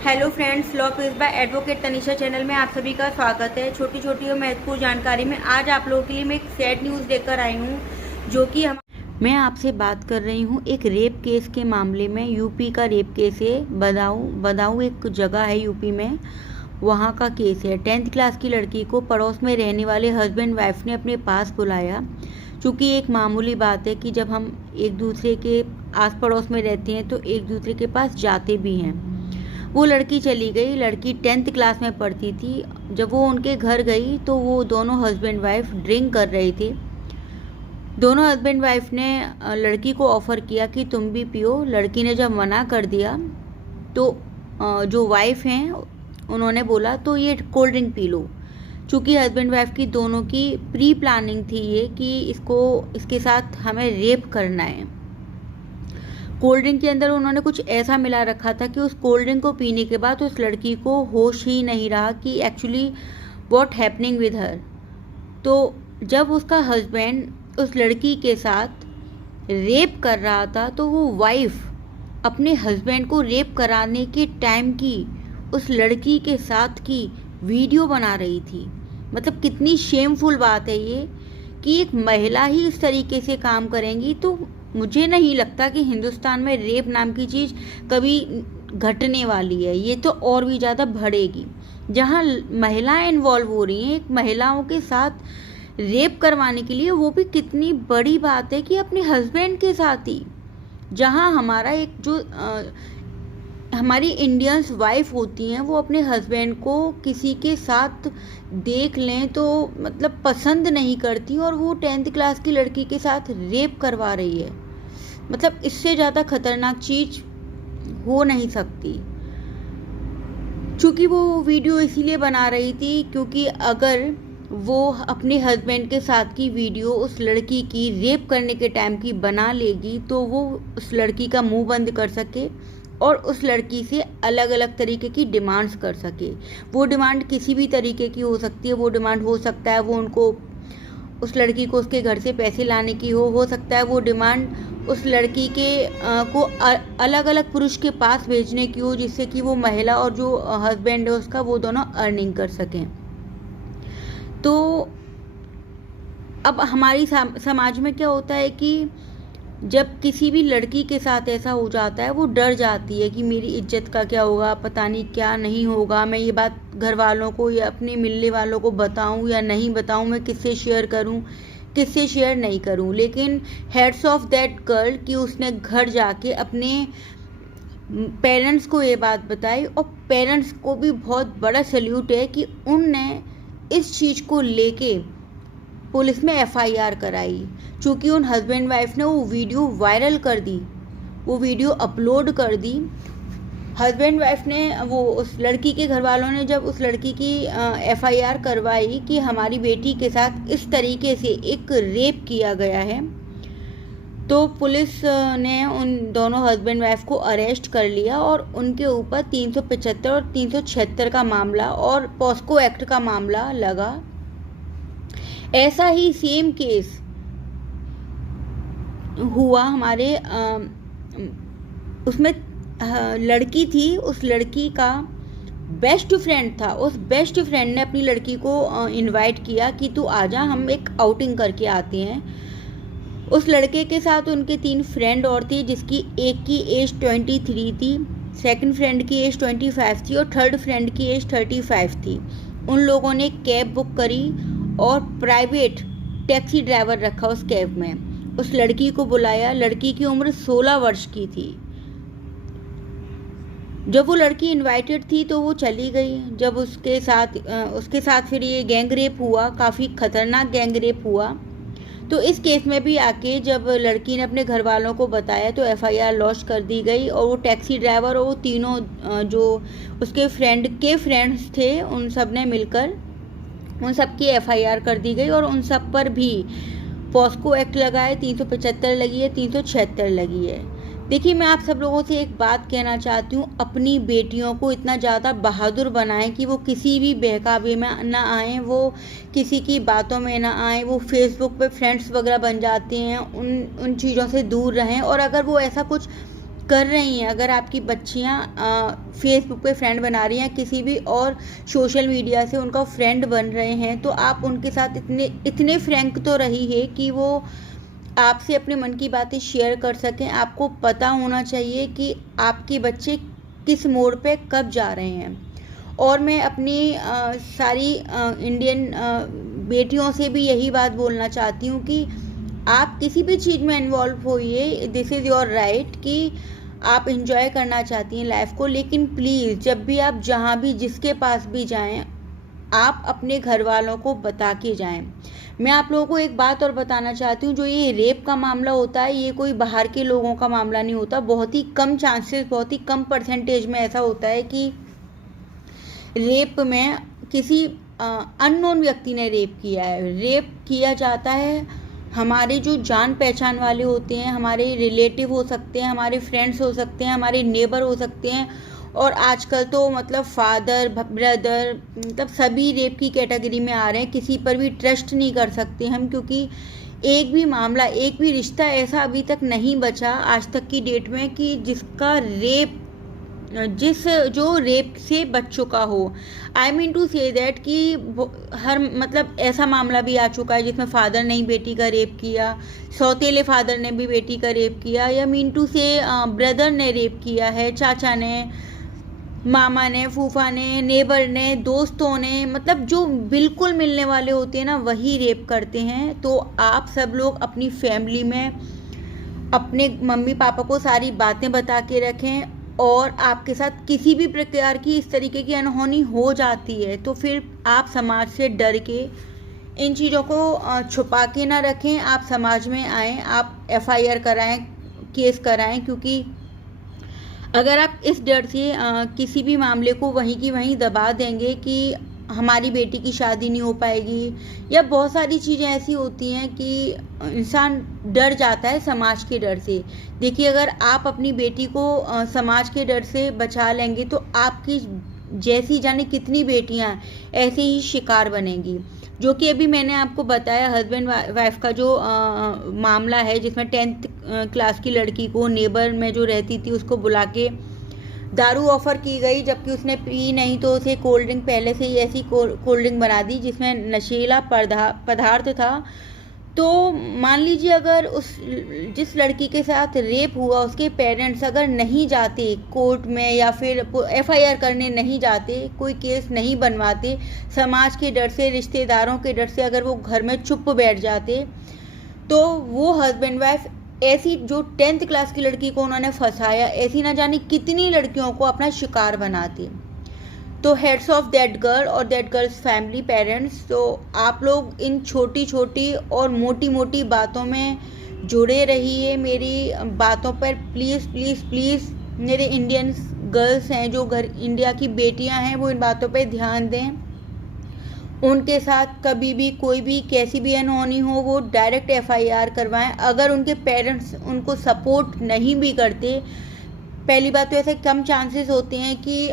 Hello friends, law quiz by advocate Tanisha channel में आप सभी का स्वागत है। छोटी छोटी और महत्वपूर्ण जानकारी में आज आप लोगों के लिए मैं एक सैड न्यूज़ लेकर आई हूँ, जो कि मैं आपसे बात कर रही हूँ एक रेप केस के मामले में। यूपी का रेप केस है। बदाऊं एक जगह है यूपी में, वहाँ का केस है। 10th क्लास की लड़की को पड़ोस में रहने वाले हस्बैंड वाइफ ने अपने पास बुलाया। चूँकि एक मामूली बात है कि जब हम एक दूसरे के आस पड़ोस में रहते हैं तो एक दूसरे के पास जाते भी हैं। वो लड़की चली गई। लड़की 10th क्लास में पढ़ती थी। जब वो उनके घर गई तो वो दोनों हस्बैंड वाइफ ड्रिंक कर रहे थे। दोनों हस्बैंड वाइफ ने लड़की को ऑफ़र किया कि तुम भी पियो। लड़की ने जब मना कर दिया तो जो वाइफ हैं उन्होंने बोला तो ये कोल्ड ड्रिंक पी लो। चूँकि हस्बैंड वाइफ की दोनों की प्री प्लानिंग थी ये कि इसके साथ हमें रेप करना है। कोल्ड ड्रिंक के अंदर उन्होंने कुछ ऐसा मिला रखा था कि उस कोल्ड ड्रिंक को पीने के बाद उस लड़की को होश ही नहीं रहा कि actually what happening with her. तो जब उसका हस्बैंड उस लड़की के साथ रेप कर रहा था तो वो वाइफ अपने हस्बैंड को रेप कराने के टाइम की उस लड़की के साथ की वीडियो बना रही थी। मतलब कितनी शेमफुल बात है ये कि एक महिला ही इस तरीके से काम करेंगी। तो मुझे नहीं लगता कि हिंदुस्तान में रेप नाम की चीज़ कभी घटने वाली है। ये तो और भी ज़्यादा बढ़ेगी। जहाँ महिलाएं इन्वॉल्व हो रही हैं एक महिलाओं के साथ रेप करवाने के लिए, वो भी कितनी बड़ी बात है कि अपने हस्बैंड के साथ ही। जहाँ हमारा एक जो हमारी इंडियंस वाइफ होती हैं वो अपने हस्बैंड को किसी के साथ देख लें तो मतलब पसंद नहीं करती, और वो 10th क्लास की लड़की के साथ रेप करवा रही है। मतलब इससे ज़्यादा खतरनाक चीज़ हो नहीं सकती। चूँकि वो वीडियो इसीलिए बना रही थी क्योंकि अगर वो अपने हस्बैंड के साथ की वीडियो उस लड़की की रेप करने के टाइम की बना लेगी तो वो उस लड़की का मुंह बंद कर सके और उस लड़की से अलग अलग तरीके की डिमांड्स कर सके। वो डिमांड किसी भी तरीके की हो सकती है। वो डिमांड हो सकता है वो उनको उस लड़की को उसके घर से पैसे लाने की हो सकता है वो डिमांड उस लड़की के को अलग अलग पुरुष के पास भेजने की हो, जिससे कि वो महिला और जो हस्बैंड है उसका वो दोनों अर्निंग कर सकें। तो अब हमारी समाज में क्या होता है कि जब किसी भी लड़की के साथ ऐसा हो जाता है वो डर जाती है कि मेरी इज्जत का क्या होगा, पता नहीं क्या नहीं होगा, मैं ये बात घर वालों को या अपने मिलने वालों को बताऊं या नहीं बताऊं, मैं किससे शेयर करूं किससे शेयर नहीं करूं। लेकिन हेड्स ऑफ दैट गर्ल कि उसने घर जाके अपने पेरेंट्स को ये बात बताई, और पेरेंट्स को भी बहुत बड़ा सैल्यूट है कि उनने इस चीज़ को लेके पुलिस में एफआईआर कराई। चूँकि उन हस्बैंड वाइफ ने वो वीडियो वायरल कर दी, वो वीडियो अपलोड कर दी। हस्बैंड वाइफ ने वो उस लड़की के घर वालों ने जब उस लड़की की एफआईआर करवाई कि हमारी बेटी के साथ इस तरीके से एक रेप किया गया है, तो पुलिस ने उन दोनों हस्बैंड वाइफ को अरेस्ट कर लिया और उनके ऊपर 375 और 376 का मामला और पॉस्को एक्ट का मामला लगा। ऐसा ही सेम केस हुआ हमारे उसमें लड़की थी, उस लड़की का बेस्ट फ्रेंड था। उस बेस्ट फ्रेंड ने अपनी लड़की को इनवाइट किया कि तू आजा, हम एक आउटिंग करके आते हैं। उस लड़के के साथ उनके 3 फ्रेंड और थे, जिसकी एक की एज 23 थी, सेकंड फ्रेंड की एज 25 थी और थर्ड फ्रेंड की एज 35 थी। उन लोगों ने कैब बुक करी और प्राइवेट टैक्सी ड्राइवर रखा उस कैब में। उस लड़की को बुलाया। लड़की की उम्र 16 वर्ष की थी। जब वो लड़की इनवाइटेड थी तो वो चली गई। जब उसके साथ फिर ये गैंग रेप हुआ, काफ़ी खतरनाक गैंग रेप हुआ। तो इस केस में भी आके जब लड़की ने अपने घर वालों को बताया तो एफआईआर लॉन्च कर दी गई, और वो टैक्सी ड्राइवर और वो तीनों जो उसके फ्रेंड के फ्रेंड्स थे उन सब ने मिलकर उन सब की एफआईआर कर दी गई, और उन सब पर भी पॉस्को एक्ट लगा है, 375 लगी है, 376 लगी है। देखिए, मैं आप सब लोगों से एक बात कहना चाहती हूँ, अपनी बेटियों को इतना ज़्यादा बहादुर बनाएं कि वो किसी भी बहकावे में ना आएँ, वो किसी की बातों में ना आएँ, वो फेसबुक पे फ्रेंड्स वगैरह बन जाते हैं, उन चीज़ों से दूर रहें। और अगर वो ऐसा कुछ कर रही हैं, अगर आपकी बच्चियां फेसबुक पे फ्रेंड बना रही हैं, किसी भी और सोशल मीडिया से उनका फ्रेंड बन रहे हैं, तो आप उनके साथ इतने फ्रैंक तो रहिए कि वो आपसे अपने मन की बातें शेयर कर सकें। आपको पता होना चाहिए कि आपके बच्चे किस मोड़ पे कब जा रहे हैं। और मैं अपनी सारी इंडियन बेटियों से भी यही बात बोलना चाहती हूँ कि आप किसी भी चीज़ में इन्वॉल्व होइए, दिस इज़ योर राइट कि आप इंजॉय करना चाहती हैं लाइफ को, लेकिन प्लीज़ जब भी आप जहाँ भी जिसके पास भी जाएं, आप अपने घर वालों को बता के जाएं। मैं आप लोगों को एक बात और बताना चाहती हूँ, जो ये रेप का मामला होता है, ये कोई बाहर के लोगों का मामला नहीं होता। बहुत ही कम चांसेस, बहुत ही कम परसेंटेज में ऐसा होता है कि रेप में किसी अननोन व्यक्ति ने रेप किया है। रेप किया जाता है हमारे जो जान पहचान वाले होते हैं, हमारे रिलेटिव हो सकते हैं, हमारे फ्रेंड्स हो सकते हैं, हमारे नेबर हो सकते हैं, और आजकल तो मतलब फादर, ब्रदर, मतलब सभी रेप की कैटेगरी में आ रहे हैं। किसी पर भी ट्रस्ट नहीं कर सकते हम, क्योंकि एक भी मामला, एक भी रिश्ता ऐसा अभी तक नहीं बचा आज तक की डेट में कि जिसका रेप, जो रेप से बच चुका हो। I mean to say that कि हर मतलब ऐसा मामला भी आ चुका है जिसमें फादर ने ही बेटी का रेप किया, सौतेले फादर ने भी बेटी का रेप किया, या मीन टू से ब्रदर ने रेप किया है, चाचा ने, मामा ने, फूफा ने, नेबर ने, दोस्तों ने, मतलब जो बिल्कुल मिलने वाले होते हैं ना, वही रेप करते हैं। तो आप सब लोग अपनी फैमिली में अपने मम्मी पापा को सारी बातें बता के रखें, और आपके साथ किसी भी प्रकार की इस तरीके की अनहोनी हो जाती है तो फिर आप समाज से डर के इन चीज़ों को छुपा के ना रखें। आप समाज में आएँ, आप FIR कराएं, केस कराएं, क्योंकि अगर आप इस डर से किसी भी मामले को वहीं की वहीं दबा देंगे कि हमारी बेटी की शादी नहीं हो पाएगी, या बहुत सारी चीज़ें ऐसी होती हैं कि इंसान डर जाता है समाज के डर से। देखिए, अगर आप अपनी बेटी को समाज के डर से बचा लेंगे तो आपकी जैसी जाने कितनी बेटियां ऐसे ही शिकार बनेंगी। जो कि अभी मैंने आपको बताया हस्बैंड वाइफ का जो मामला है, जिसमें 10th क्लास की लड़की को नेबर में जो रहती थी उसको बुला के दारू ऑफर की गई, जबकि उसने पी नहीं, तो उसे कोल्ड ड्रिंक पहले से ही ऐसी कोल्ड ड्रिंक बना दी जिसमें नशीला पदार्थ था। तो मान लीजिए अगर जिस लड़की के साथ रेप हुआ उसके पेरेंट्स अगर नहीं जाते कोर्ट में, या फिर FIR करने नहीं जाते, कोई केस नहीं बनवाते, समाज के डर से, रिश्तेदारों के डर से अगर वो घर में चुप बैठ जाते, तो वो हस्बैंड वाइफ ऐसी जो 10th क्लास की लड़की को उन्होंने फंसाया, ऐसी ना जाने कितनी लड़कियों को अपना शिकार बनाती। तो हेड्स ऑफ दैट गर्ल और दैट गर्ल्स फैमिली, पेरेंट्स, तो आप लोग इन छोटी छोटी और मोटी मोटी बातों में जुड़े रहिए। मेरी बातों पर प्लीज़ प्लीज़ प्लीज़, मेरे इंडियन गर्ल्स हैं जो इंडिया की बेटियां हैं, वो इन बातों पर ध्यान दें। उनके साथ कभी भी कोई भी कैसी भी अनहोनी हो, वो डायरेक्ट FIR करवाएं। अगर उनके पेरेंट्स उनको सपोर्ट नहीं भी करते, पहली बात तो ऐसे कम चांसेस होते हैं कि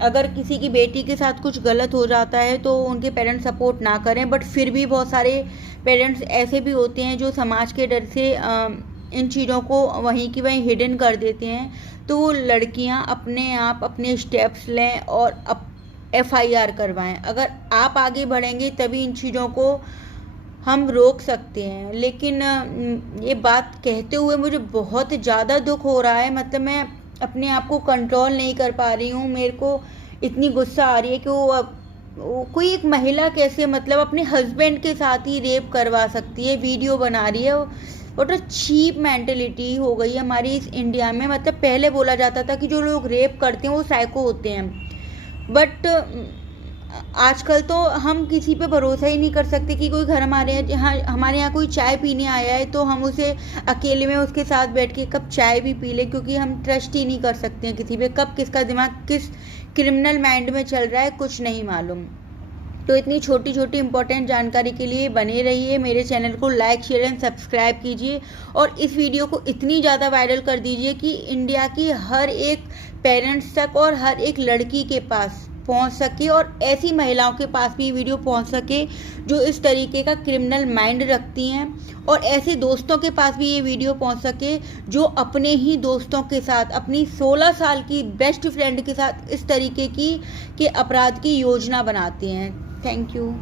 अगर किसी की बेटी के साथ कुछ गलत हो जाता है तो उनके पेरेंट्स सपोर्ट ना करें, बट फिर भी बहुत सारे पेरेंट्स ऐसे भी होते हैं जो समाज के डर से इन चीज़ों को वहीं की वहीं हिडन कर देते हैं। तो वो लड़कियां अपने आप अपने स्टेप्स लें और FIR करवाएं। अगर आप आगे बढ़ेंगे तभी इन चीज़ों को हम रोक सकते हैं। लेकिन ये बात कहते हुए मुझे बहुत ज़्यादा दुख हो रहा है, मतलब मैं अपने आप को कंट्रोल नहीं कर पा रही हूँ। मेरे को इतनी गुस्सा आ रही है कि वो कोई एक महिला कैसे मतलब अपने हस्बैंड के साथ ही रेप करवा सकती है, वीडियो बना रही है। व्हाट अ चीप मेंटलिटी हो गई है हमारी इस इंडिया में। मतलब पहले बोला जाता था कि जो लोग रेप करते हैं वो साइको होते हैं, बट आजकल तो हम किसी पे भरोसा ही नहीं कर सकते कि कोई घर हमारे यहाँ कोई चाय पीने आया है तो हम उसे अकेले में उसके साथ बैठ के कप चाय भी पी लें, क्योंकि हम ट्रस्ट ही नहीं कर सकते हैं किसी पे। कब किसका दिमाग किस क्रिमिनल माइंड में चल रहा है कुछ नहीं मालूम। तो इतनी छोटी छोटी इंपॉर्टेंट जानकारी के लिए बने रहिए। मेरे चैनल को लाइक, शेयर एंड सब्सक्राइब कीजिए, और इस वीडियो को इतनी ज़्यादा वायरल कर दीजिए कि इंडिया की हर एक पेरेंट्स तक और हर एक लड़की के पास पहुंच सके और ऐसी महिलाओं के पास भी ये वीडियो पहुंच सके जो इस तरीके का क्रिमिनल माइंड रखती हैं, और ऐसे दोस्तों के पास भी ये वीडियो पहुंच सके जो अपने ही दोस्तों के साथ, अपनी 16 साल की बेस्ट फ्रेंड के साथ इस तरीके की के अपराध की योजना बनाते हैं। Thank you.